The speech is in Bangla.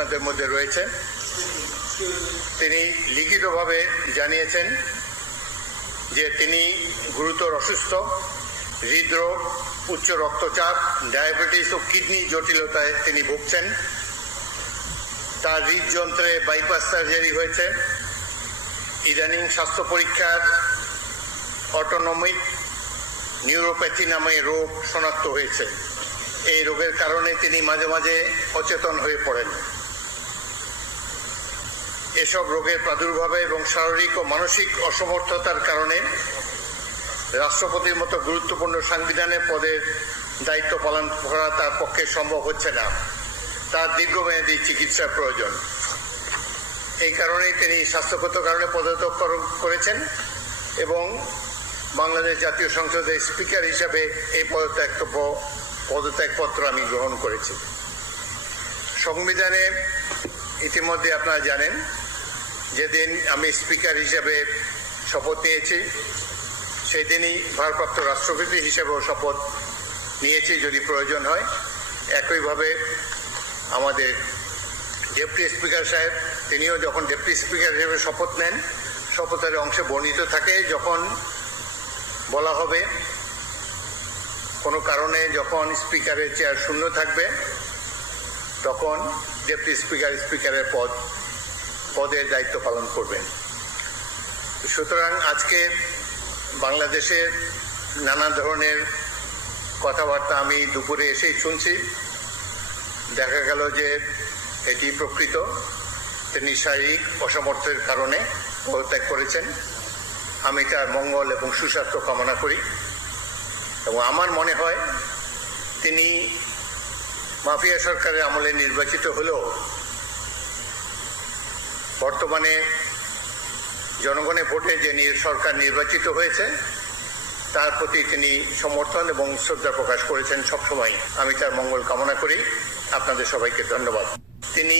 আপনাদের মধ্যে রয়েছে। তিনি লিখিতভাবে জানিয়েছেন যে তিনি গুরুতর অসুস্থ, হৃদরোগ, উচ্চ রক্তচাপ, ডায়াবেটিস ও কিডনি জটিলতায় তিনি ভুগছেন। তার হৃদযন্ত্রে বাইপাস সার্জারি হয়েছে। ইদানিং স্বাস্থ্য পরীক্ষার অটোনমিক নিউরোপ্যাথি নামে রোগ শনাক্ত হয়েছে। এই রোগের কারণে তিনি মাঝে মাঝে অচেতন হয়ে পড়েন। এসব রোগের প্রাদুর্ভাবে এবং শারীরিক ও মানসিক অসমর্থতার কারণে রাষ্ট্রপতির মতো গুরুত্বপূর্ণ সাংবিধানিক পদের দায়িত্ব পালন করা তার পক্ষে সম্ভব হচ্ছে না। তার দীর্ঘমেয়াদী চিকিৎসার প্রয়োজন। এই কারণেই তিনি স্বাস্থ্যগত কারণে পদত্যাগ করেছেন এবং বাংলাদেশ জাতীয় সংসদের স্পিকার হিসাবে এই পদত্যাগপত্র আমি গ্রহণ করেছি। সংবিধানে ইতিমধ্যে আপনারা জানেন, যেদিন আমি স্পিকার হিসাবে শপথ নিয়েছি সেই দিনই ভারপ্রাপ্ত রাষ্ট্রপতি হিসেবেও শপথ নিয়েছি যদি প্রয়োজন হয়। একইভাবে আমাদের ডেপুটি স্পিকার সাহেব, তিনিও যখন ডেপুটি স্পিকার হিসেবে শপথ নেন, শপথের অংশে বর্ণিত থাকে যখন বলা হবে কোনো কারণে যখন স্পিকারের চেয়ার শূন্য থাকবে তখন ডেপুটি স্পিকার স্পিকারের পদের দায়িত্ব পালন করবেন। সুতরাং আজকে বাংলাদেশের নানা ধরনের কথাবার্তা আমি দুপুরে এসেই শুনছি। দেখা গেল যে এটি প্রকৃত, তিনি শারীরিক অসামর্থ্যের কারণে পদত্যাগ করেছেন। আমি তার মঙ্গল এবং সুস্বাস্থ্য কামনা করি এবং আমার মনে হয় তিনি মাফিয়া সরকারের আমলে নির্বাচিত হলেও বর্তমানে জনগণের ভোটে যে সরকার নির্বাচিত হয়েছে তার প্রতি তিনি সমর্থন এবং শ্রদ্ধা প্রকাশ করেছেন সবসময়। আমি তার মঙ্গল কামনা করি। আপনাদের সবাইকে ধন্যবাদ। তিনি